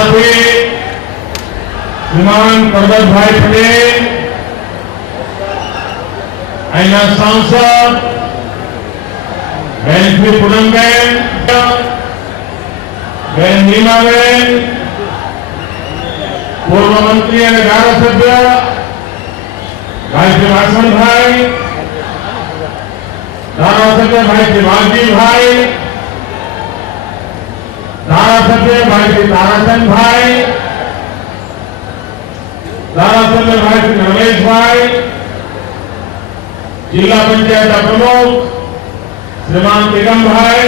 સાથે શ્રીમાન પરબતભાઈ પટેલ, અહીંના સાંસદ બેન શ્રી પૂનમબેન, બેન નીમાબેન, પૂર્વ મંત્રી અને ધારાસભ્ય ભાઈ શ્રી વાસણભાઈ, ધારાસભ્ય ભાઈ શ્રી વાલજીભાઈ, ધારાસભ્ય ભાઈ શ્રી તારાચંદભાઈ, ધારાસભ્ય ભાઈ શ્રી રમેશભાઈ, जिला पंचायत प्रमुख श्रीमान निगम भाई,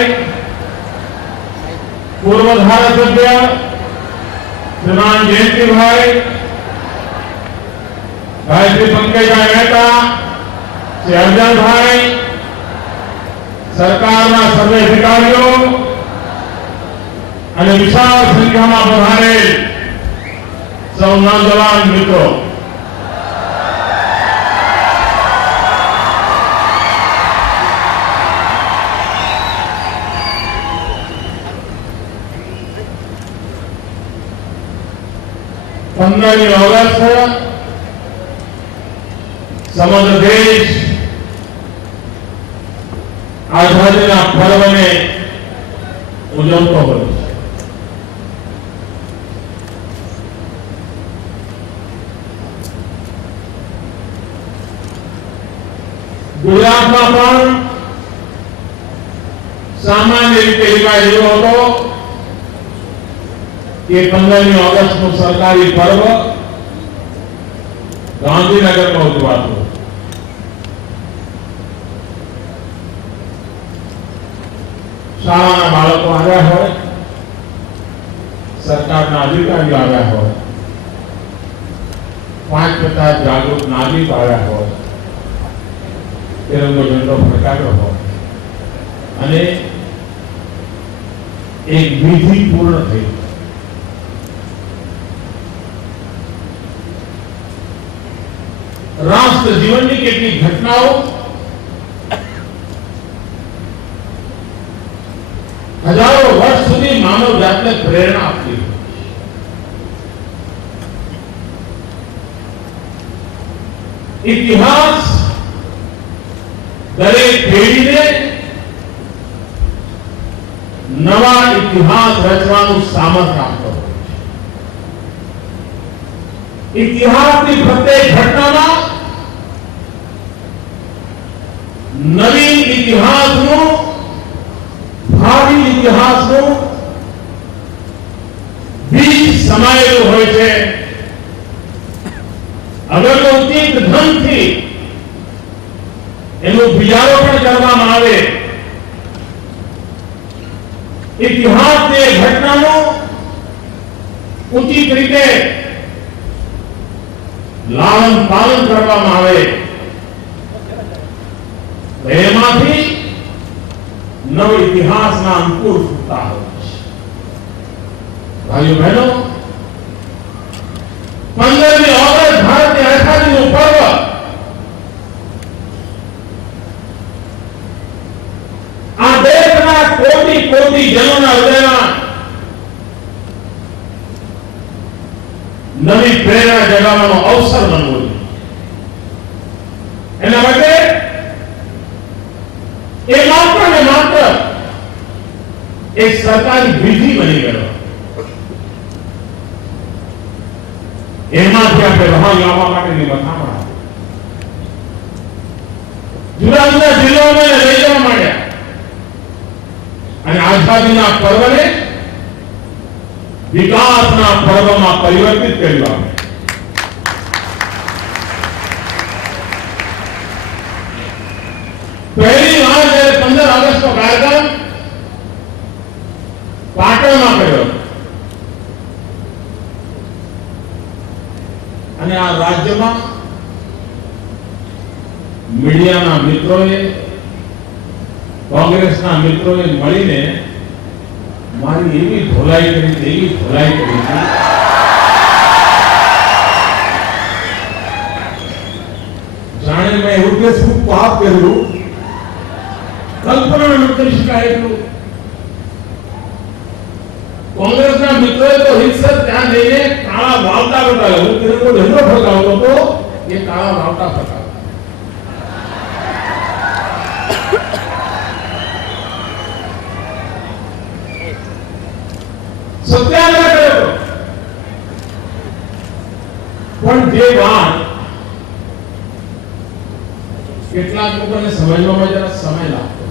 पूर्व धारासभ्य श्रीमान जयंती भाई, भाई श्री पंकज मेहता, श्री अर्जन भाई, सरकार सर्वे अधिकारीओ અને વિશાળ સંખ્યામાં પધારેલ સૌ નौजवान મિત્રો, पंद्रहवीं ऑगस्ट समग्र देश आजादीना पर्व ने उजवतो होय छे। गुजरात में पण सामान्य रीते रिवाज एवो हतो कि 15મી ऑगस्ट નું सरकारी पर्व गांधीनगर में उजवातो। शाळाना बाळको આવ્યા હોય, सरकारना अधिकारीઓ આવ્યા હોય, 550 जागृत नागरिक આવ્યા હોય, तिरंगो झंडो फरकाव्यो હોય અને એક વિધિ પૂર્ણ થઈ। राष्ट्र जीवन की કેટલીક ઘટનાઓ હજારો વર્ષ સુધી માનવ જાતને પ્રેરણા આપતી હોય। ઇતિહાસ દરેક પેઢીને નવા ઇતિહાસ રચવાનું સામર્થ્ય આપતો હોય છે। ઇતિહાસની પ્રત્યેક ઘટનામાં નવીન ઇતિહાસનું, ભાવિ ઇતિહાસનું બીજ સમાયેલું હોય છે। અગર ઉચિત ઢંગથી એનું બીજારોપણ કરવામાં આવે, ઇતિહાસની ઘટનાનું ઉચિત રીતે લાલન પાલન કરવામાં આવે તો એમાંથી નવ ઇતિહાસના અંકુર ફૂટતા હોય છે। ભાઈઓ બહેનો, 15મી ઓગસ્ટ ભારતની આઝાદીનું પર્વ આ દેશના કોટી કોટી જનોના હૃદયમાં નવી પ્રેરણા જગાવવાનો અવસર બનવો જોઈએ। એના માટે એ માત્ર ને માત્ર એક સરકારી વિધિ બની ગયો। એમાંથી આપણે બહાર લાવવા માટેની મથામણ આપી, જુદા જુદા જિલ્લાઓમાં લઈ જવા માંડ્યા અને આઝાદીના પર્વને વિકાસના પર્વમાં પરિવર્તિત કર્યું। આપણે પહેલી વાર જ્યારે 15 ઓગસ્ટનો કાર્યક્રમ પાટણમાં કર્યો અને આ રાજ્યમાં મીડિયાના મિત્રોએ, કોંગ્રેસના મિત્રોએ મળીને મારી એવી ધોલાઈ કરી જાણે મેં એવું કે શું પાપ કર્યું, કલ્પના ન કરી શકાય એટલું। કોંગ્રેસના મિત્રોએ તો હિંસક લઈને કાળા વાવટા બતાવે. હું તેનો ધંધો ફરકાવતો તો એ કાળા વાવટા ફરકાવતા. સત્યાગ્રહ કર્યો પણ જે વાત કેટલાક લોકોને સમજવામાં જરા સમય લાગતો.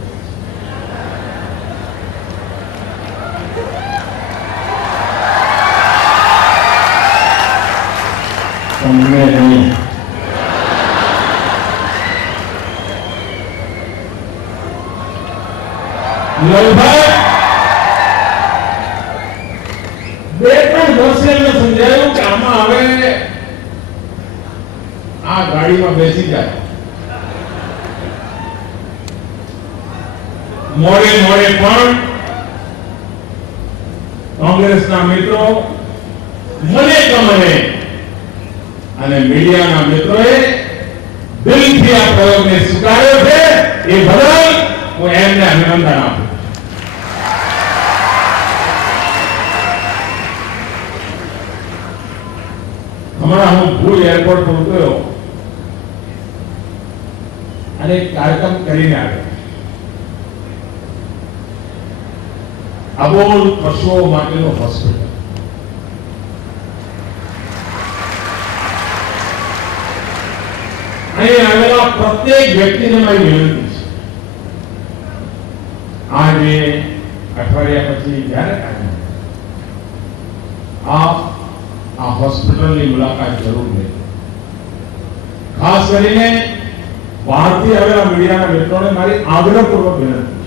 તમને નહીં. લગભગ 2-3 વર્ષે એમને સમજાયું કે આમાં હવે આ ગાડીમાં બેસી જાય. મોડે મોડે પણ કોંગ્રેસના મિત્રો મને ગમે અને મીડિયાના મિત્રોએ દિલથી આ પ્રયોગને સ્વીકાર્યો છે. એ બદલ હું એમને અભિનંદન આપું. હમણાં હું ભુજ એરપોર્ટ પર ઉતર્યો અને એક કાર્યક્રમ કરીને આવ્યો. અબોલ પશુઓ માટેનું હોસ્પિટલ. અહીં આવેલા પ્રત્યેક વ્યક્તિને મારી વિનંતી છે, આજે અઠવાડિયા પછી જ્યારે આ હોસ્પિટલની મુલાકાત જરૂર લેજો. ખાસ કરીને બહારથી આવેલા મીડિયાના મિત્રોને મારી આગ્રહપૂર્વક વિનંતી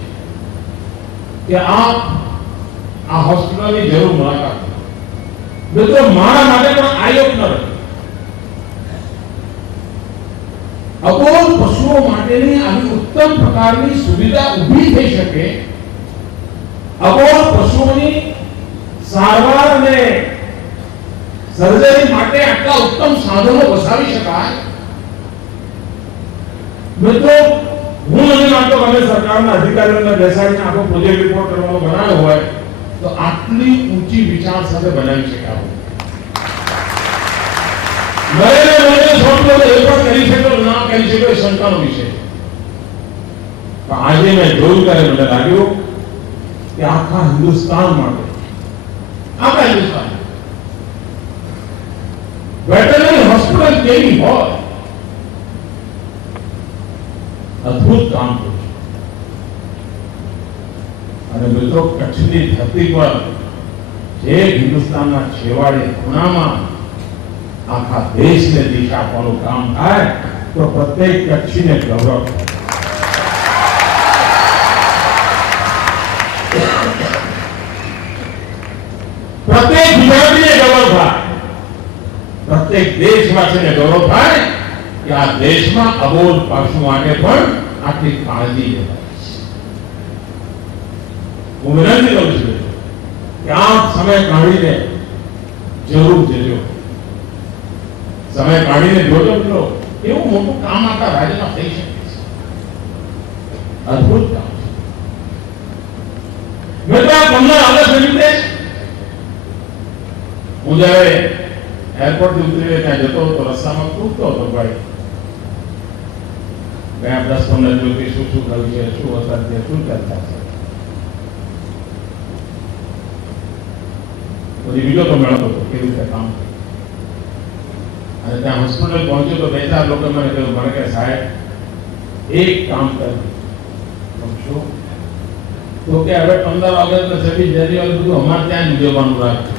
છે કે આ હોસ્પિટલની જરૂર મુલાકાત લો. મિત્રો, મારા માટે પણ આયોગ ન રહે. અબોલ પશુઓ માટેની આવી ઉત્તમ પ્રકારની સુવિધા ઊભી થઈ શકે, અબોલ પશુઓની સારવાર અને સર્જરી માટે આટલા ઉત્તમ સાધનો વસાવી શકાય. મિત્રો, હું નથી માનતો કે અમે સરકારના અધિકારીઓને બેસાડીને આખો પ્રોજેક્ટ રિપોર્ટ કરવાનો બનાવ્યો હોય તો આટલી ઊંચી વિચાર સાથે બનાવી શક્યા હોય. એ પણ કરી શક્યો ના કરી શક્યો એ શંકાનો વિષય. પણ આજે મેં જોયું ત્યારે મને લાગ્યું કે આખા હિન્દુસ્તાન માટે, આખા હિન્દુસ્તાન વેટરનરી હોસ્પિટલ કેવી હોય, અદ્ભુત કામ કર્યું. અને મિત્રો, કચ્છની ધરતી પર જે હિન્દુસ્તાનના છેવાડે ખૂણામાં આખા દેશને દિશા આપવાનું કામ થાય તો પ્રત્યેક કચ્છીને ગૌરવ. પ્રત્યેક ગુજરાતીને ગૌરવ થાય, પ્રત્યેક દેશવાસીને ગૌરવ થાય કે આ દેશમાં અબોલ પશુ માટે પણ આટલી કાળજી લેવાય. હું વિનંતી કરું છું કે આ સમય કાઢીને જરૂર જજો. સમય કાઢીને જોજો મિત્રો, એવું મોટું કામ આખા રાજ્યમાં થઈ શકે છે. અદ્ભુત કામ છે. મિત્રો, 15 ઓગસ્ટ નિમિત્તે હું જયારે એરપોર્ટ થી ઉતરીને ત્યાં જતો હતો, રસ્તામાં પૂછતો હતો ભાઈ ગયા 10-15 દિવસથી શું શું થયું છે, શું અસર છે, શું ચર્ચા છે. પછી બીજો તો મેળવતો હતો કેવી રીતે કામ. અને ત્યાં હોસ્પિટલ પહોંચ્યો તો 2-4 લોકો મને કહ્યું, મને કે સાહેબ એક કામ કરજો. શું? તો કે હવે 15 ઓગસ્ટ ને 26 જાન્યુઆરી બધું અમારે ત્યાં જ ઉજવવાનું રાખજો.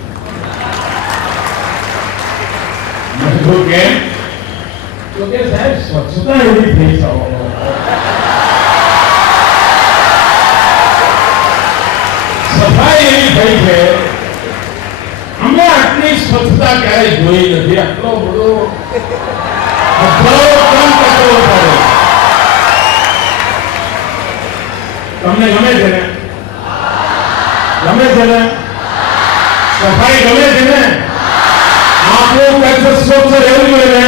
તો કે સાહેબ સ્વચ્છતા એવી થઈ શકે, સફાઈ એવી થઈ છે, અમે આટલી સ્વચ્છતા ક્યારે જોઈ નથી. આટલો બધો કામ કરવો પડે. તમને ગમે છે ને? ગમે છે ને? સફાઈ ગમે છે ને? આપણું કચ્છ સ્વચ્છ રહેવું જોઈએ ને?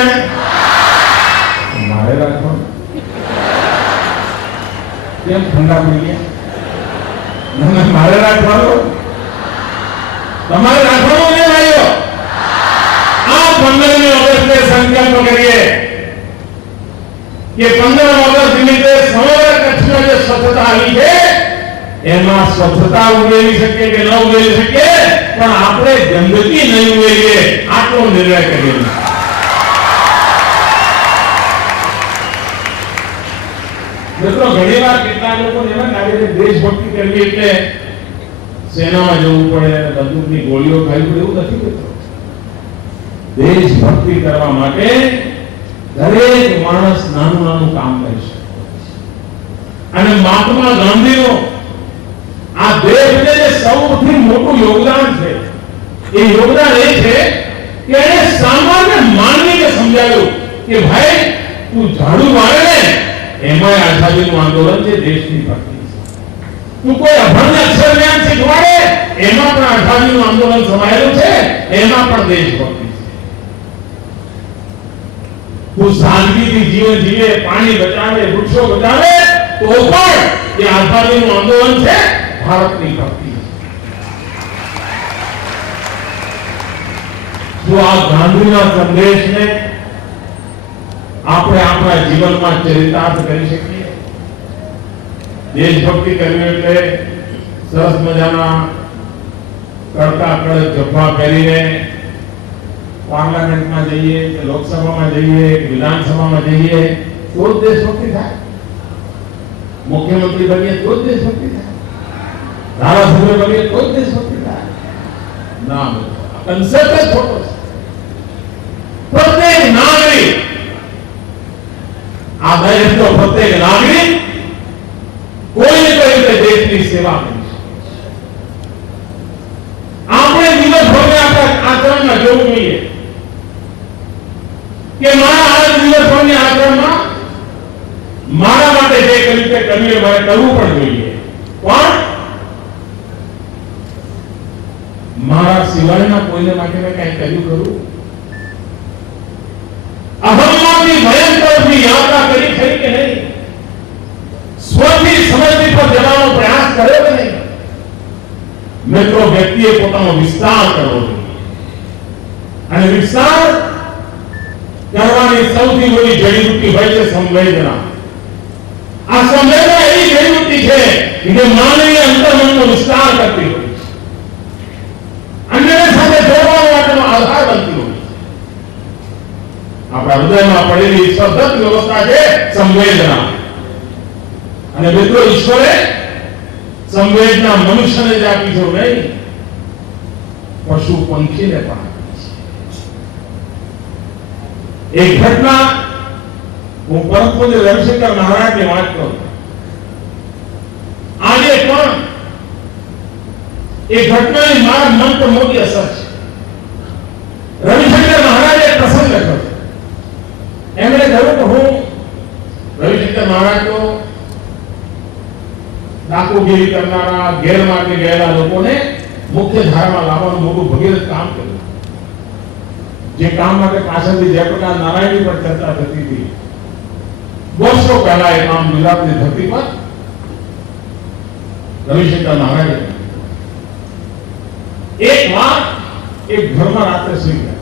મારે રાખવાનું કેમ ઠંડા પડી ગયા? મારે રાખવાનું, તમારે રાખવાનું નહીં ભાઈઓ. એમાં સ્વચ્છતા ઉમેરી શકીએ કે ન ઉમેરી શકીએ, પણ આપણે ગંદકી નહીં ઉમેરીએ આટલો નિર્ણય કરીએ. મિત્રો, ઘણી વાર કેટલાક લોકોને એમ લાગે છે દેશભક્તિ કરવી એટલે સેનામાં જવું પડે અને બંદૂકની ગોળીઓ ખાવી પડે. એવું નથી મિત્રો. દેશભક્તિ કરવા માટે દરેક માણસ નાનું નાનું કામ કરી શકે. અને મહાત્મા ગાંધીનો આ દેશને જે સૌથી મોટું યોગદાન છે, એ યોગદાન એ છે કે એને સામાન્ય માનવીને સમજાવ્યું કે ભાઈ તું ઝાડુ મારે ને એમાં આઝાદીનું આંદોલન છે, દેશની ભક્તિ છે. તું કોઈ અભણને અક્ષર જ્ઞાન શીખવાડે એમાં પણ આઝાદીનું આંદોલન સમાયેલું છે, એમાં પણ દેશભક્તિ છે. તું શાંતિથી જીવન જીવે, પાણી બચાવે, વૃક્ષો બચાવે તો પણ એ આઝાદીનું આંદોલન છે, ભારતની ભક્તિ છે. જો આ ગાંધીના સંદેશને આપણે આપણા જીવનમાં ચરિતાર્થ કરી શકીએ. દેશભક્તિ કરવી એટલે સરસ મજાના કડકા કડક જબ્બા પહેરીને પાર્લામેન્ટમાં જઈએ કે લોકસભામાં જઈએ કે વિધાનસભામાં જઈએ તો જ દેશભક્તિ થાય. મુખ્યમંત્રી બનીએ તો જ દેશભક્તિ થાય. ધારાસભ્ય બનીએ તો જ દેશભક્તિ થાય. ના, કન્સેપ્ટ જ ખોટો છે. પ્રત્યેક નાગરિક આ દેશનો પ્રત્યેક નાગરિક કોઈ ને કોઈ રીતે દેશની સેવા કરી છે. આપણે દિવસભર આપણા આચરણમાં જોવું જોઈએ કે મારા આ દિવસભરની આચરણમાં મારા માટે જે કર્યું તે કર્યું મારે કરવું પણ જોઈએ, પણ મારા સિવાયના કોઈને માટે મેં કઈ કર્યું ખરું? અહમમાંથી ભયંકરની યાત્રા કરી ખરી કે નહીં? સ્વથી સમૃદ્ધિ પર જવાનો પ્રયાસ કર્યો કે નહીં? મિત્રો, વ્યક્તિએ પોતાનો વિસ્તાર કરવો જોઈએ. અને વિસ્તાર કરવાની સૌથી મોટી જડીબુટ્ટી હોય છે સંવેદના. આ સંવેદના એવી જડીબુટ્ટી છે કે માનવીય અંતર્મનનો વિસ્તાર કરતી હોય છે, અન્યને સાથે જોડવા માટેનો આધાર બનતી હોય છે. આપણા હૃદયમાં પડેલી સતત વ્યવસ્થા છે સંવેદના. અને મિત્રો, ઈશ્વરે સંવેદના મનુષ્યને જ આપી છે નહીં, પશુ પંખીને પણ આપી છે. એક ઘટના હું પરમ પૂજ્ય રવિશંકર મહારાજની વાત કરું. આજે પણ એ ઘટનાની મારા મન પર મોટી અસર છે. રવિશંકર મહારાજે એક પ્રસંગ લખ્યો છે. એમણે કહ્યું કે હું રવિશંકર મહારાજ તો ડાકુગીરી કરનારા, ગેરમાર્ગે ગયેલા લોકોને મુખ્ય ધારામાં લાવવાનું મોટું ભગીરથ કામ કર્યું. જે કામ માટે પાછળથી જયપ્રકાશ નારાયણની પણ ચર્ચા થતી હતી. વર્ષો પહેલા એ કામ ગુજરાતની ધરતી પર રવિશંકર મહારાજે એક વાર એક ઘરમાં રાત્રે સુઈ ગયા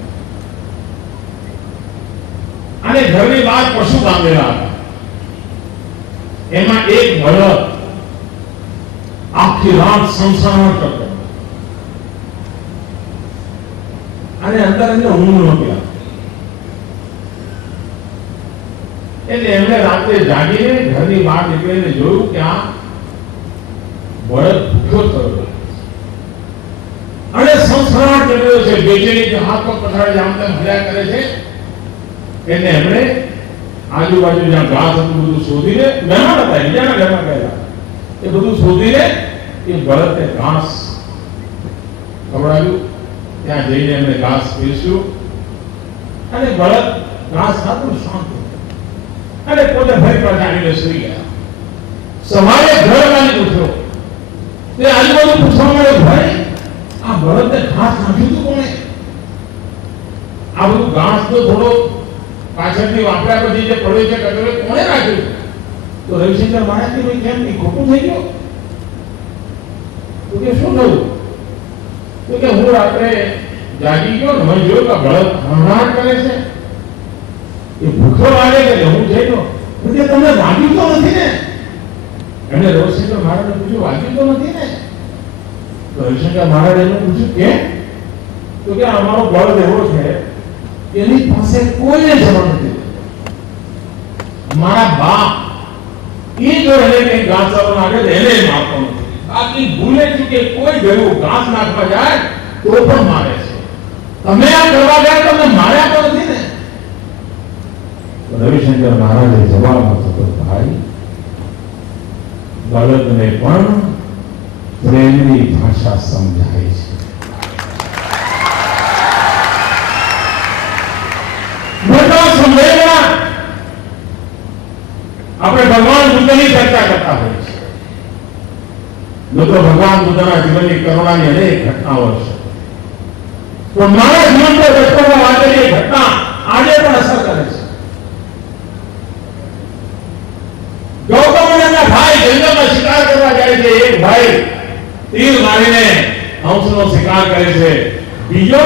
અને ઘરની બહાર પશુ બાંધેલા હતા. એમાં એક બળદ આખી રાત સંસાર કરતો અને અંદર એને ઊંઘ નહોતી આવતી. એટલે એમણે રાત્રે જાગીને ઘરની બહાર નીકળીને જોયું કે આ બળદ ભૂખ્યો થયો અને સંસાર કર્યો છે. બેચેની હાથ પર પથારી આમ તેમ હર્યા કરે છે. એટલે એમણે આજુબાજુ જ્યાં ઘાસ હતું બધું શોધીને, મહેમાન હતા બીજાના ઘરમાં ગયેલા, એ બધું શોધીને એ બળદને ઘાસ ખવડાવ્યું. ત્યાં જઈને એમને ઘાસ પીરસ્યું અને બળદ ઘાસ ખાતું શાંત અને પોતે ફરી પાછા આવીને સૂઈ ગયા. સવારે ઘરવાળી પૂછ્યો, તે આજુબાજુ પૂછવા મળે, ભાઈ આ બળદને ઘાસ નાખ્યું હતું કોણે? આ બધું ઘાસ તો થોડો પાછળથી વાપર્યા પછી જે પડ્યો છે કચરો કોણે નાખ્યું? તો રવિશંકર મહારાજ ભાઈ કેમ નહીં, ખોટું થઈ ગયું? તો કે શું થયું? તો કે હું રાત્રે જાગી ગયો ને મેં જોયું કે બળદ હણહાટ કરે છે. એ ભૂખો લાગે કે હું જઈ ગયો. તમને વાગ્યું તો નથી ને? એને રવિશંકર મહારાજે પૂછ્યું, વાંચ્યું તો નથી ને? તો રવિશંકર મહારાજે એને પૂછ્યું કે તો કે અમારો બળદ એવો છે એની પાસે કોઈને જવા નથી. મારા બાપ એ જો એને કઈ ઘાસ ચાલવા માંગે તો એને મારતો નથી. બાકી ભૂલે ચૂકે કોઈ ગયું ઘાસ નાખવા જાય તો પણ મારે છે. તમે આ કરવા ગયા તમને માર્યા તો નથી ને? રવિશંકર મહારાજે જવાબ આપ્યો, ભાઈ બળદને પણ પ્રેમની ભાષા સમજાય છે. મોટા સંવેદના આપણે ભગવાન બુદ્ધની ચર્ચા કરતા હોઈએ છીએ. મિત્રો, ભગવાન બુદ્ધના જીવનની કરુણાની અનેક ઘટનાઓ છે. પણ મારા જીવન પર બચપનમાં વાંચેલી ઘટના આજે પણ અસર કરે છે. ગૌતમ મુનિના ભાઈ જંગલમાં શિકાર કરવા જાય છે. એક ભાઈ તીર મારીને હંસનો શિકાર કરે છે, બીજો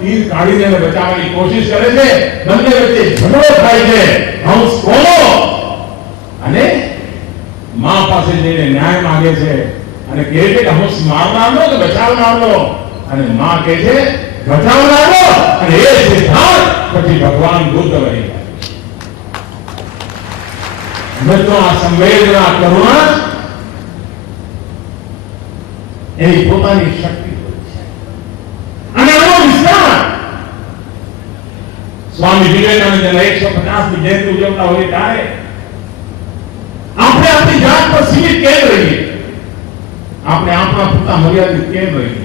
તીર કાઢીને એને બચાવવાની કોશિશ કરે છે. બંને વચ્ચે ઝઘડો થાય છે. હંસ કોનો અને માં પાસે જઈને ન્યાય માંગે છે અને કહે છે કે હંસ મારનારનો કે બચાવનારનો? અને માં કહે છે બચાવનારનો. અને એ સિદ્ધાંત પછી ભગવાન બુદ્ધ બની ગયા. મિત્રો, આ સંવેદના કરુણા એની પોતાની શક્તિ હોય છે. અને આનો વિસ્તાર સ્વામી વિવેકાનંદના 150મી જયંતિ ઉજવતા હોય ત્યારે આપણે આપણી જાત પર સીમિત કેમ રહીએ? આપણે આપણા પૂરતા મર્યાદિત કેમ રહીએ?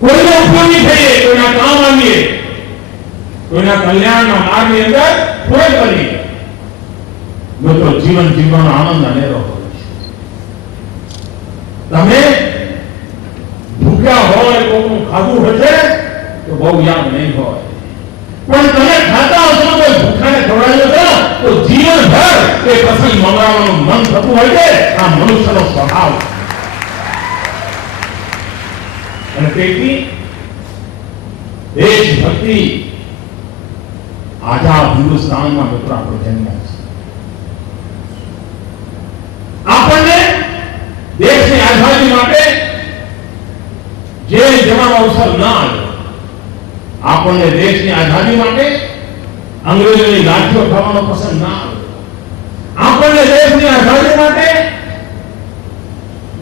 કોઈને ઉપયોગી થઈએ, કોઈના કામ આવીએ, કોઈના કલ્યાણના માર્ગની અંદર પૂરક બનીએ. મિત્રો, જીવન જીવવાનો આનંદ અનેરો હોય છે. તમે ભૂખ્યા હોય, કોઈનું ખાધું હશે તો બહુ યાદ નહીં હોય, પણ તમે ખાતા હશો તો ભૂખાને ખવડાવ્યો છો તો જીવનભર એ પ્રસંગ મંગાવવાનું મન થતું હોય છે. આ મનુષ્યનો સ્વભાવ. અને તેથી દેશભક્તિ આઝાદ હિન્દુસ્તાનમાં મિત્રો આપણે જન્મ્યા છે. આપણને દેશની આઝાદી માટે જેલ જવાનો અવસર ના આવ્યો. આપણને દેશની આઝાદી માટે અંગ્રેજોની લાઠીઓ ખાવાનો પસંદ ના આવ્યો. આપણને દેશની આઝાદી માટે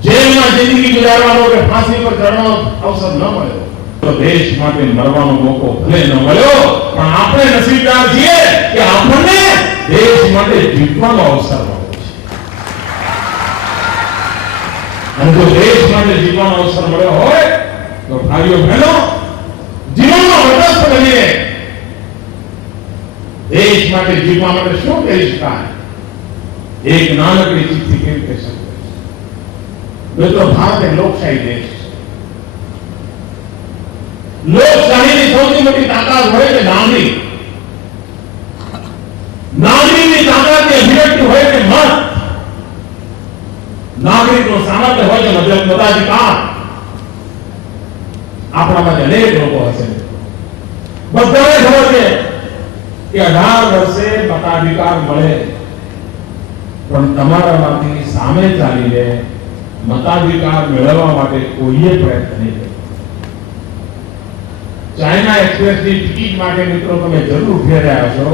જેલમાં જિંદગી ગુજારવાનો કે ફાંસી પર ચડવાનો અવસર ન મળ્યો. તો દેશ માટે મરવાનો મોકો ભલે ન મળ્યો, પણ આપણે નસીબદાર છીએ કે આપણને દેશ માટે જીવવાનો અવસર મળ્યો. અને જો દેશ માટે જીવવાનો અવસર મળ્યો હોય તો ભાઈઓ બહેનો, જીવનમાં વટસ્થ બનીને દેશ માટે જીવવા માટે શું કરી શકાય? એક નાનકડી ચીજથી કેવી રીતે શરૂ કરી? મિત્રો, ભારત એક લોકશાહી દેશ છે. લોકશાહીની સૌથી મોટી તાકાત હોય છે નાગરિક. નાગરિકની તાકાતની અભિવ્યક્તિ હોય છે મત. નાગરિકનું સામર્થ્ય હોય છે મતાધિકાર. આપણામાં અનેક લોકો હશે, બધાને ખબર છે કે 18 વર્ષે મતાધિકાર મળે, પણ તમારામાંથી સામે ચાલીને મતાધિકાર મેળવવા માટે કોઈએ પ્રયત્ન નહીં કર્યો. ચાઇના એક્સપ્રેસની ટિકિટ માટે મિત્રો તમે જરૂર ફેર્યા છો,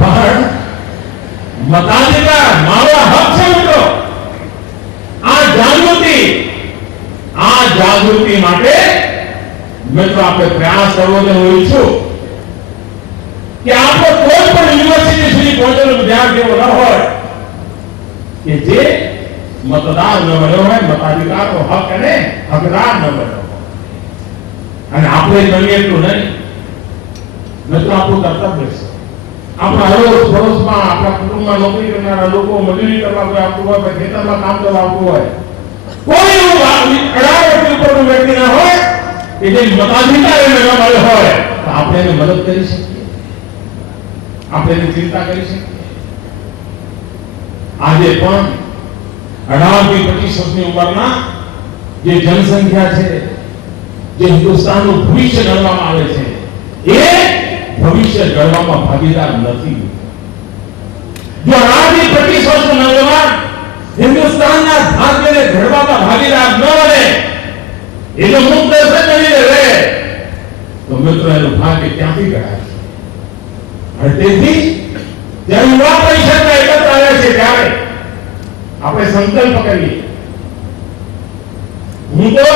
પણ મતાધિકાર મારો હક છે મિત્રો. આ જાગૃતિ માટે મિત્રો આપણે પ્રયાસ કરવો છે. હું ઈચ્છું કે આપણો કોઈ પણ યુનિવર્સિટી સુધી પહોંચેલો વિદ્યાર્થી એવો ન હોય કે જે મતદાર ન બન્યો હોય, મતાધિકારનો હક અને હકદાર ન બન્યો હોય. અને આપણે બનીએ એટલું નહીં મિત્રો, આપણું કર્તવ્ય છે. આપણા અડોશ પડોશમાં, આપણા કુટુંબમાં નોકરી કરનારા લોકો, મજૂરી કરવા કોઈ આવતું હોય, ખેતરમાં કામ કરવા આવતું હોય, કોઈ એવું 18 વર્ષથી ઉપરનું વ્યક્તિ ના હોય કે જે મતાધિકાર એને ન મળ્યો હોય, તો આપણે એને મદદ કરી શકીએ, આપણે એની ચિંતા કરી શકીએ. આજે પણ 18 થી 25 વર્ષની ઉંમરના જે જનસંખ્યા છે, જે હિન્દુસ્તાનનું ભવિષ્ય ગણવામાં આવે છે, એ ભવિષ્ય ઘડવામાં ભાગીદાર નથી. જો આજની 25 વર્ષનો નવજવાન હિન્દુસ્તાનના ભાગ્યને ઘડવામાં ભાગીદાર ન બને, એ જો મુક્ત દર્શન રહે, તો મિત્રો એનું ભાગ્ય ક્યાંથી ઘડાય છે? અને તેથી જ્યારે યુવા પરિષદમાં એકત્ર આવ્યા છે ત્યારે આપણે સંકલ્પ કરીએ, હું તો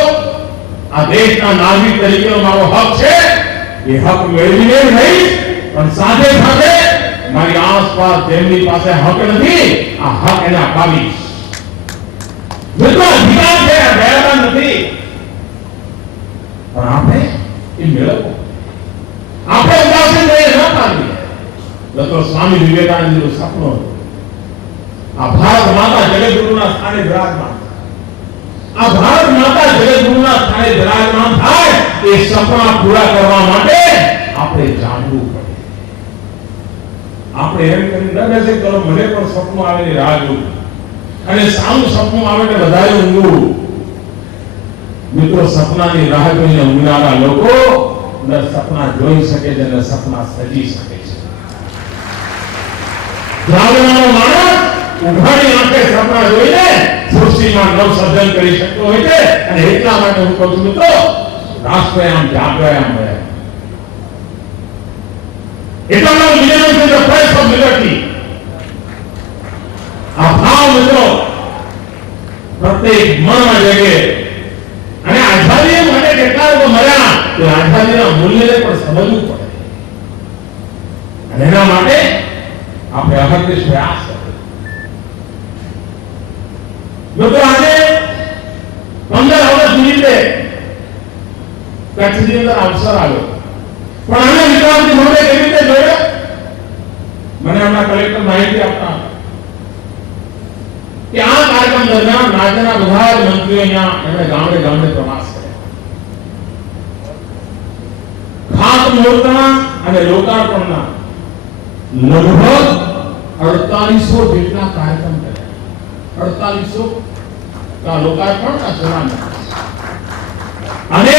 આ દેશના નાગરિક તરીકેનો મારો હક છે, એ હક મેળવીને નહીં, પણ સાથે સાથે મારી આસપાસ જેમની પાસે હક નથી, આ હક એને અપાવીશ. મિત્રો અધિકાર છે, દયાવાન નથી, પણ આપણે એ મેળવવો, આપણે ઉદાસીન રહીએ ન પાડીએ. ડોક્ટર સ્વામી વિવેકાનંદનું સપનું હતું, આ ભારત માતા જગતગુરુના સ્થાને બિરાજમાન, આ ભારત માતા જગતગુરુના સ્થાને બિરાજમાન થાય એ સપના પૂરા કરવા માટે આપણે જાણવું પડે. આપણે એમ કરીને ન બેસે કરો મને પણ સપનું આવે ને રાહ જોઉં, અને સામું સપનું આવે ને વધારે ઊંઘવું. મિત્રો સપનાની રાહ જોઈને ઊંઘનારા લોકો ન સપના જોઈ શકે છે ને સપના સજી શકે છે. જાગવાનો માણસ ઉઘાડી આંખે સપના જોઈને સૃષ્ટિમાં નવ સર્જન કરી શકતો હોય છે, અને એટલા માટે હું કહું છું મિત્રો, રાષ્ટ્રયામ જાગૃયામ રહે. એટલા માટે વિજયન છે ધ પ્રાઇસ ઓફ લિબર્ટી. આ ભાવ મિત્રો પ્રત્યેક મનમાં જગે, અને આઝાદી માટે કેટલા લોકો મર્યા, તો આઝાદીના મૂલ્યને પણ સમજવું પડે, અને એના માટે આપણે અહર્નિશ પ્રયાસ કરીએ. મિત્રો આજે 15 ઓગસ્ટ નિમિત્તે કચ્છની અંદર અવસર આવ્યો, પણ આને વિકાસની મોડે કેવી રીતે જોડે? મને હમણાં કલેક્ટર માહિતી આપતા કે આ કાર્યક્રમ દરમિયાન રાજ્યના બધા જ મંત્રીઓ અહીંયા એમણે ગામડે ગામડે પ્રવાસ કર્યા. ખાતમુહૂર્તના અને લોકાર્પણના લગભગ 4800 જેટલા કાર્યક્રમ કર્યા. 4800 કા લોકાર્પણ કા શિલાન્યાસ, અને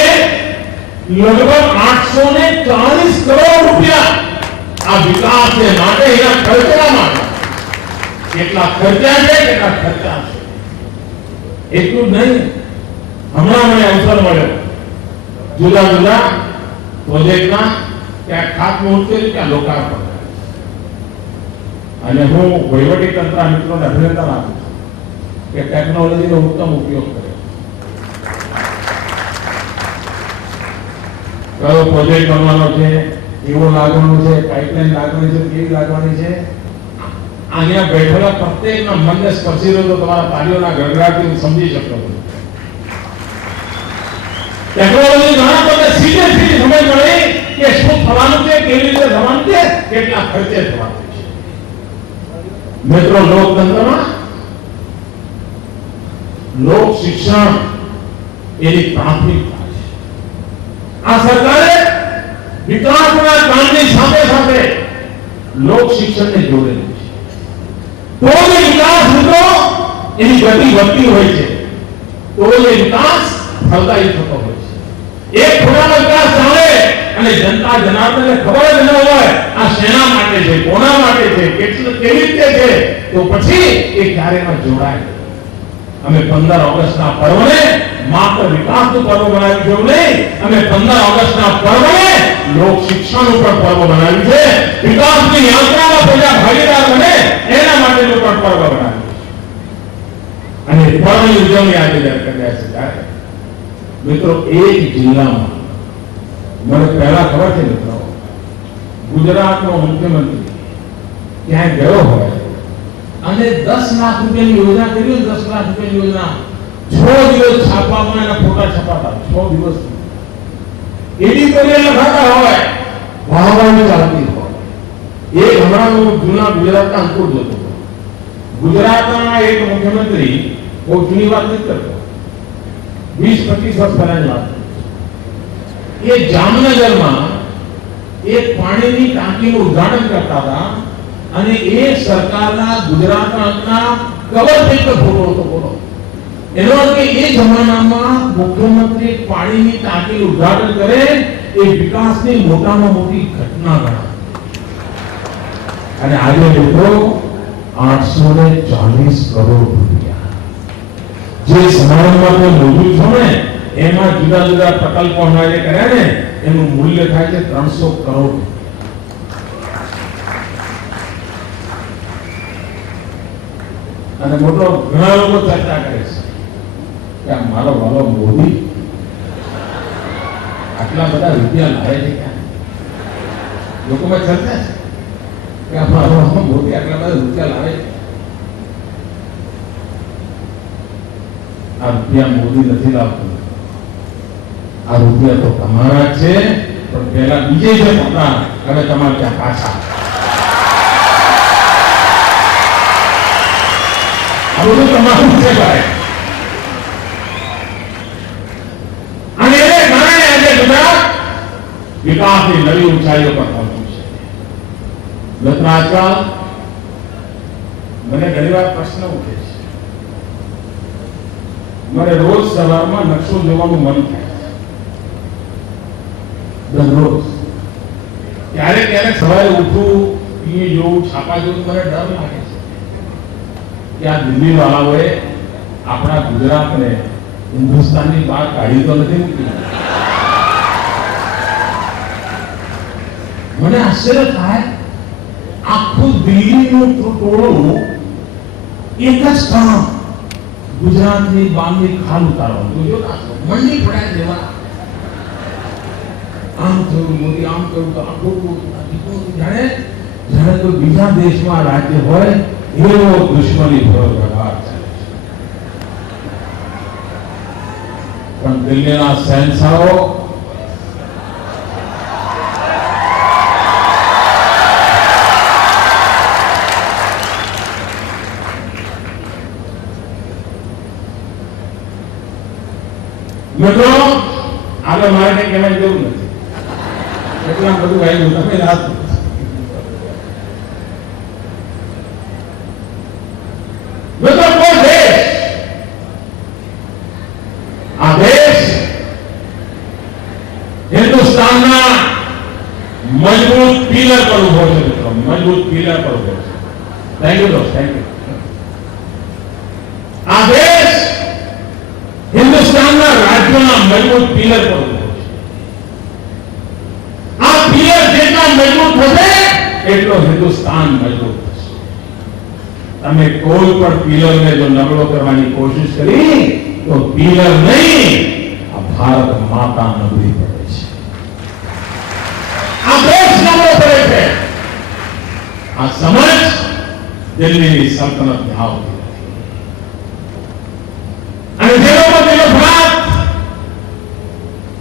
લગભગ 840 કરોડ રૂપિયા આ વિકાસને માટે એના ખર્ચવા માટે. કેટલા ખર્ચા છે, કેટલા ખર્ચા છે, એટલું જ નહીં. હમણાં મને અવસર મળ્યો જુદા જુદા પ્રોજેક્ટના ક્યાં ખાતમુહૂર્ત કર્યું, ક્યાં લોકાર્પણ, અને હું વહીવટી તંત્ર મિત્રોને અભિનંદન આપું છું કે ટેકનોલોજીનો ઉત્તમ ઉપયોગ કર્યો. કયો પ્રોજેક્ટ બનવાનો છે, એવો લાગવાનો છે, પાઇપલાઇન લાગવાની છે, કેવી લાગવાની છે, અહીંયા બેઠેલા પ્રત્યેકના મનને સ્પર્શી રહ્યો તો તમારા તાળીઓના ગડગડાટથી સમજી શકતો હતો. ટેકનોલોજી દ્વારા તમને સીધે સીધી સમજ મળે કે શું થવાનું છે, કેવી રીતે થવાનું છે, કેટલા ખર્ચે થવાનું છે. મિત્રો લોકતંત્રમાં લોક શિક્ષણ એની પ્રાથમિકતા છે. આ સરકારે વિકાસના કામની સાથે સાથે લોક શિક્ષણને જોડેલું છે. તો જે વિકાસ હતો એની ગતિ વધતી હોય છે, તો એ વિકાસ ફળદાયી થતો હોય છે. એક ખૂણાનો વિકાસ ચાલે અને જનતા જનાર્દનને ખબર જ ન હોય આ શેના માટે છે, કોના માટે છે, કેટલું કેવી રીતે છે, તો પછી એ ક્યારેમાં જોડાય. અમે 15 ઓગસ્ટના પર્વને માત્ર વિકાસનું પર્વ બનાવ્યું છે એવું નહીં, અમે 15 ઓગસ્ટના પર્વને લોક શિક્ષણનું પણ પર્વ બનાવ્યું છે. વિકાસની યાત્રામાં પ્રજા ભાગીદાર બને એના માટેનું પણ પર્વ બનાવ્યું છે. અને પર્વની ઉજવણી આજે જ્યારે કર્યા છે ત્યારે મિત્રો એક જિલ્લામાં મને પહેલા ખબર છે મિત્રો, ગુજરાતનો મુખ્યમંત્રી ક્યાંય ગયો હોય અને 10 લાખ રૂપિયાની યોજના કરી, 10 લાખ રૂપિયાની યોજના 6 દિવસ છાપવામાં એના ફોટા છપાતા, 6 દિવસ એડિટોરિયલ લખાતા હોય, વાહવાહી ચાલતી હોય. એક હમણાં જૂના ગુજરાતના અંકુર જતો હતો. ગુજરાતના એક મુખ્યમંત્રી બહુ જૂની વાત નથી કરતો, 20-25 વર્ષ પહેલાની વાત. એ જામનગરમાં એક પાણીની ટાંકીનું ઉદ્ઘાટન કરતા હતા, અને એ સરકારના ગુજરાતના કવર પેજ પર ફોટો હતો. બોલો, એનો અર્થ કે એ જમાનામાં મુખ્યમંત્રી પાણીની ટાંકીનું ઉદ્ઘાટન કરે એ વિકાસની મોટામાં મોટી ઘટના ગણાય. અને આજે મિત્રો 840 કરોડ રૂપિયા જે સમારંભમાં તમે મોજૂદ છો ને એમાં જુદા જુદા પ્રકલ્પો અમારે કર્યા ને એનું મૂલ્ય થાય છે 300 કરોડ. અને મોટો ઘણા લોકો ચર્ચા કરે છે કે આ મારો વાલો મોદી આટલા બધા રૂપિયા લાવે છે ક્યાં? લોકોમાં ચર્ચા છે કે આ મારો વાલો મોદી આટલા બધા રૂપિયા લાવે છે. આ રૂપિયા મોદી નથી લાવતો, આ રૂપિયા તો તમારા છે, પણ પહેલા બીજે છે પોતા, હવે તમારે ત્યાં પાછા. આ બધું તમારું છે ભાઈ. અને એને કારણે આજે ગુજરાત વિકાસની નવી ઊંચાઈઓ પર પહોંચ્યું છે. આજકાલ મને ઘણી વાર પ્રશ્ન ઉઠે છે, મને રોજ સવારમાં નકશો જોવાનું મન થાય છે. દરરોજ ક્યારેક ક્યારેક સવારે ઉઠું, ટીવી જોઉં, છાપા જોઉં, મને ડર લાગે છે કે આ દિલ્હી વાળાઓએ આપણા ગુજરાતને હિન્દુસ્તાનની બહાર કાઢી તો નથી મૂકી. મને આશ્ચર્ય થાય, આખું દિલ્હીનું ટોળું એક જ કામ, ગુજરાતની બાંધની ખાલ ઉતારવાનું. મંડી પડ્યા જેવા, આમ થયું મોદી, આમ કર્યું તો આ ખોટું. જાણે જાણે કોઈ બીજા દેશમાં રાજ્ય હોય એવો દુશ્મની ભરો વ્યવહાર ચાલે છે. પણ દિલ્હીના શહેનશાહો મિત્રો આગળ મારે કઈ કહેવાની જરૂર નથી, એટલા બધું આવ્યું તમે રાત. મિત્રો કોઈ દેશ, આ દેશ હિન્દુસ્તાનના મજબૂત પિલર પર ઉભો છે. મિત્રો મજબૂત પિલર પર ઉભો છે. થેન્ક યુ દોસ્ત, થેન્ક યુ. આ દેશ હિન્દુસ્તાનના રાજ્યોના મજબૂત પિલર પર ઉભો છે. આ પિલર જેટલા મજબૂત થશે એટલો હિન્દુસ્તાન મજબૂત થશે. તમે કોઈ પણ પિલરને જો નબળો કરવાની કોશિશ કરી તો પિલર નહીં, આ ભારત માતા નબળી પડે છે, આ દેશ નબળો પડે છે. આ સમજ દિલ્હીની સલ્તનત આવતી નથી. અને જે લોકો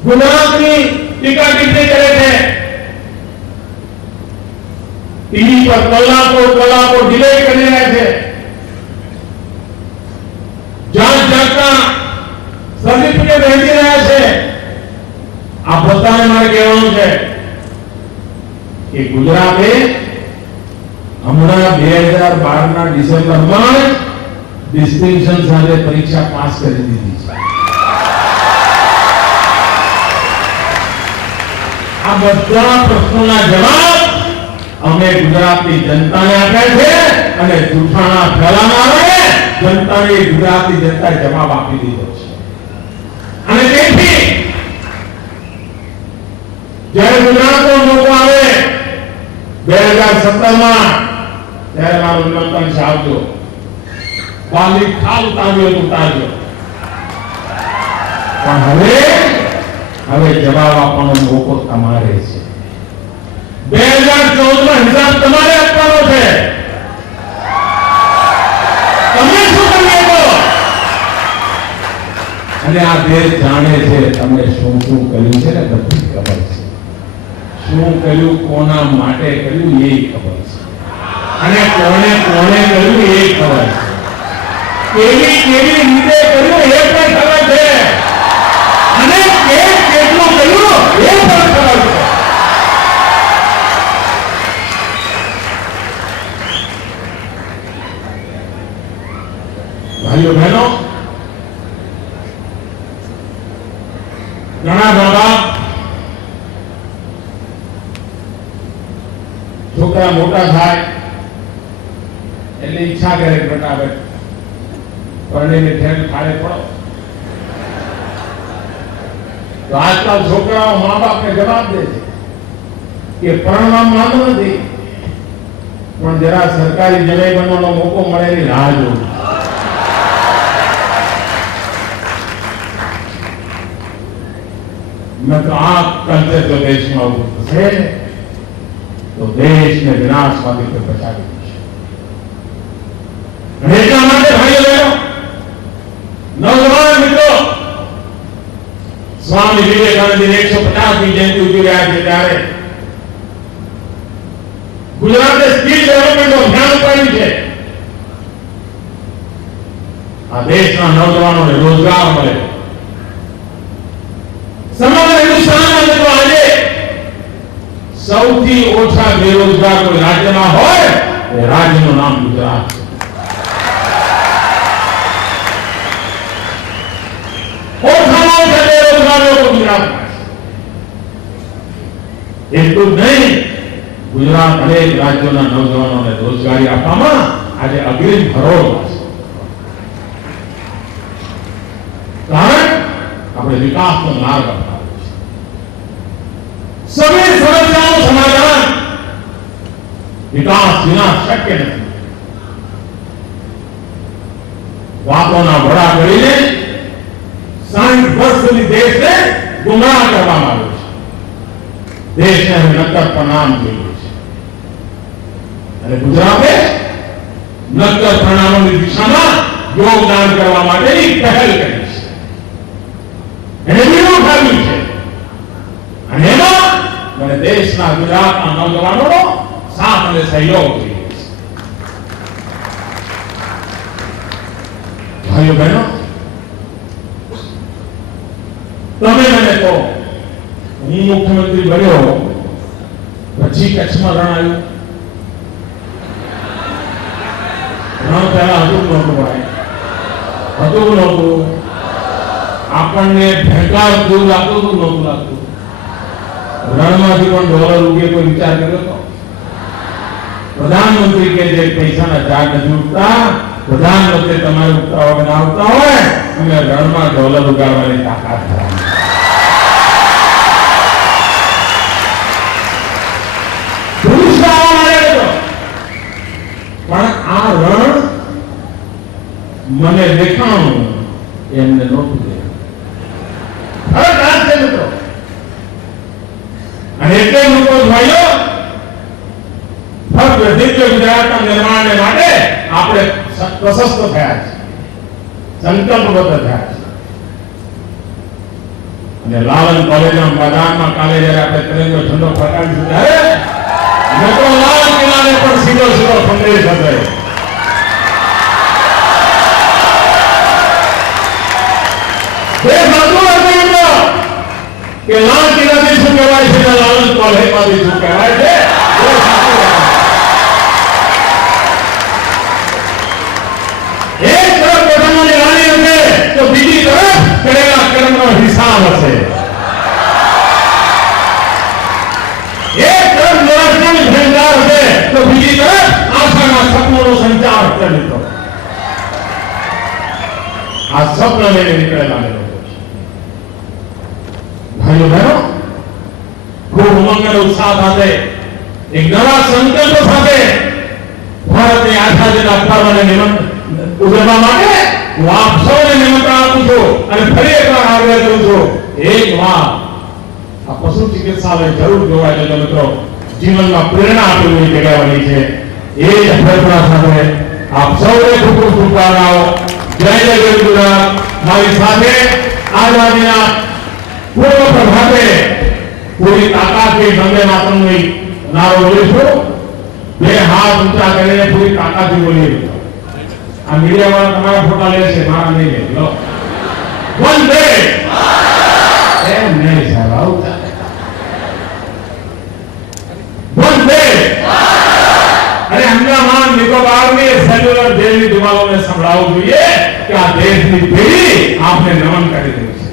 ગુજરાતની ટીકા ટિપ્પણી કરે છે, ટીવી પર કલાકો કલાકો ડિલેટ કરી રહ્યા છે, જાત જાતના સર્ટિફિકેટ વહેંચી રહ્યા છે, આ બધાને મારે કહેવાનું છે કે ગુજરાતે હમણાં 2012ના ડિસેમ્બરમાં ડિસ્ટિંક્શન સાથે પરીક્ષા પાસ કરી દીધી છે. આ બધા પ્રશ્નોના જવાબ અમે ગુજરાતની જનતાને આપ્યા છે, અને જૂઠાણા ફેલાનારાએ જનતાને ગુજરાતની જનતાએ જવાબ આપી દીધો છે. અને તેથી જ્યારે ગુજરાતનો મોકો આવે 2017માં, ત્યારે મારું નિમંત્રણ છે, આવજો. વાલી ખાલ ઉતાર્યો ઉતારજો. પણ હવે જવાબ આપવાનો મોકો તમારે છે. 2014માં હિસાબ તમારે આપવાનો છે. તમે શું કરી શકો? અને આ દેશ જાણે છે તમે શું શું કર્યું છે ને, બધી ખબર છે. શું કર્યું, કોના માટે કર્યું એ ખબર છે, અને કોને કોને કર્યું એ ખબર છે, કેવી કેવી રીતે કર્યું એ પણ ખબર છે, અને કેટલું કર્યું એ પણ ખબર છે. ભાઈઓ બહેનો, ઘણા બાબા છોકરા મોટા થાય એટલે ઈચ્છા કરે કે બેટા હવે પરણીને ઠેર ખાડે પડો. તો આજકાલ છોકરાઓ મા બાપને જવાબ દે છે કે પરણવા માંગતો નથી, પણ જરા સરકારી જમાઈ બનવાનો મોકો મળે એની રાહ જોઉં. મેં તો આ કલ્ચર જો દેશમાં ઉભું થશે તો દેશને વિનાશમાંથી કોઈ બચાવી દેશે. અને એટલા માટે ભાઈઓ બહેનો, નવજવાન મિત્રો, સ્વામી વિવેકાનંદની 150મી જયંતિ ઉજવી રહ્યા છે ત્યારે ગુજરાતે સ્કિલ ડેવલપમેન્ટ અભિયાન ઉપાડ્યું છે. આ દેશના નવજવાનોને રોજગાર મળે. સમગ્ર હિન્દુસ્તાનમાં જો આજે સૌથી ઓછા બેરોજગાર કોઈ રાજ્યમાં હોય એ રાજ્યનું નામ ગુજરાત છે. ઓછામાં ઓછા બેરોજગાર લોકો ગુજરાતમાં છે. એટલું જ નહીં, ગુજરાત અનેક રાજ્યોના નવજવાનોને રોજગારી આપવામાં આજે અગ્રીમ હરોળમાં છે. કારણ આપણે વિકાસનો માર્ગ અપનાવ્યો છે. સभी સમસ્યાઓનું સમાધાન વિકાસ વિના શક્ય નથી. વાતોના વડા કરીને 60 વર્ષ સુધી દેશને ગુમરાહ કરવામાં આવ્યો છે. દેશને નક્કર પરિણામ જોઈએ છે અને ગુજરાતે નક્કર પરિણામોની દિશામાં યોગદાન કરવા માટેની પહેલ કરી છે. એને બીડું ઉઠાવ્યું છે અને એમાં મને દેશના ગુજરાતના નવજવાનોનો સાથ અને સહયોગ જોઈએ છે. ભાઈઓ બહેનો, તમે મને તો હું મુખ્યમંત્રી બન્યો પછી કચ્છમાં રણ આવ્યું. રણ પહેલા હતું નહોતું ભાઈ, હતું નહોતું. આપણને ભેંકાર દૂર લાગતું હતું નહોતું લાગતું. રણમાંથી પણ ડોલર ઉગે કોઈ વિચાર કર્યો હતો? પ્રધાનમંત્રી કે જે પૈસાના ચાર્જ નથી ઉઠતા, પ્રધાનમંત્રી તમારે ઉઠાવવા બનાવતા હોય અમે રણમાં ડોલર ઉગાડવાની તાકાત ધરાવીએ. પણ આ રણ મને દેખાણું એમને નહોતું દેખાણું. ફરક આ છે મિત્રો. અને એટલે લોકો ભાઈઓ ફક્ત દિવ્ય ગુજરાતના નિર્માણને માટે આપણે પ્રશસ્ત થયા છે, સંકલ્પબદ્ધ થયા છે. અને લાલન કોલેજના મેદાનમાં કાલે જયારે આપણે તિરંગો ઝંડો ફરકાવીશું ત્યારે લોકો લાલ કિલ્લાને પણ સીધો સીધો સંદેશ હશે. કે લાલ કિલ્લાથી શું કહેવાય છે ને લાલન કોલેજમાંથી શું કહેવાય છે. એક તરફ પોતાની રાણી હશે તો બીજી તરફ કરેલા કર્મનો હિસાબ હશે. એક તરફ નિરાશાની ભેંગાર હશે તો બીજી તરફ આશાના સપનોનો સંચાર હશે. મિત્રો, આ સપના લઈને નીકળેલા લોકો ભાઈઓ બહેનો, ખૂબ ઉમંગ અને ઉત્સાહ સાથે એક નવા સંકલ્પ સાથે ભારતની આઝાદીના પર્વને ઉજવવા માટે હું આપ સૌને નિમંત્રણ આપું છું અને ફરી એકવાર આગ્રહ કરું છું, એક વાર આ પશુ ચિકિત્સાલય જરૂર જોવા જજો. મિત્રો, જીવનમાં પ્રેરણા આપી એવી જગ્યા બની છે. એ જ અભ્યર્થના સાથે આપ સૌને ખૂબ ખૂબ શુભકામનાઓ. જય જય ગુજરાત. મારી સાથે આઝાદીના પૂર્વ પ્રભાતે પૂરી તાકાતથી વંદે માતરમની નારો બોલીશું. બે હાથ ઊંચા કરીને પૂરી તાકાતથી બોલીએ. આ મીડિયા વાળા તમારા ફોટા લેશે, મારા નહીં લે. લો, વંદે એમ નહીં સાહેબ, આવું વંદે. અને અંદામાન નિકોબારની સેલ્યુલર જેલની દિવાલોને સંભળાવવું જોઈએ કે આ દેશની પેઢી આપને નમન કરી રહી છે.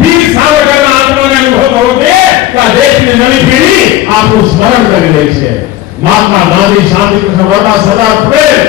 વીર સાવરકરના આત્માને અનુભવ થવો જોઈએ કે આ દેશની નવી પેઢી આપણું સ્મરણ કરી રહી છે. મહાત્મા ગાંધી, શાંતિ કૃષ્ણ વર્મા, સરદાર પટેલ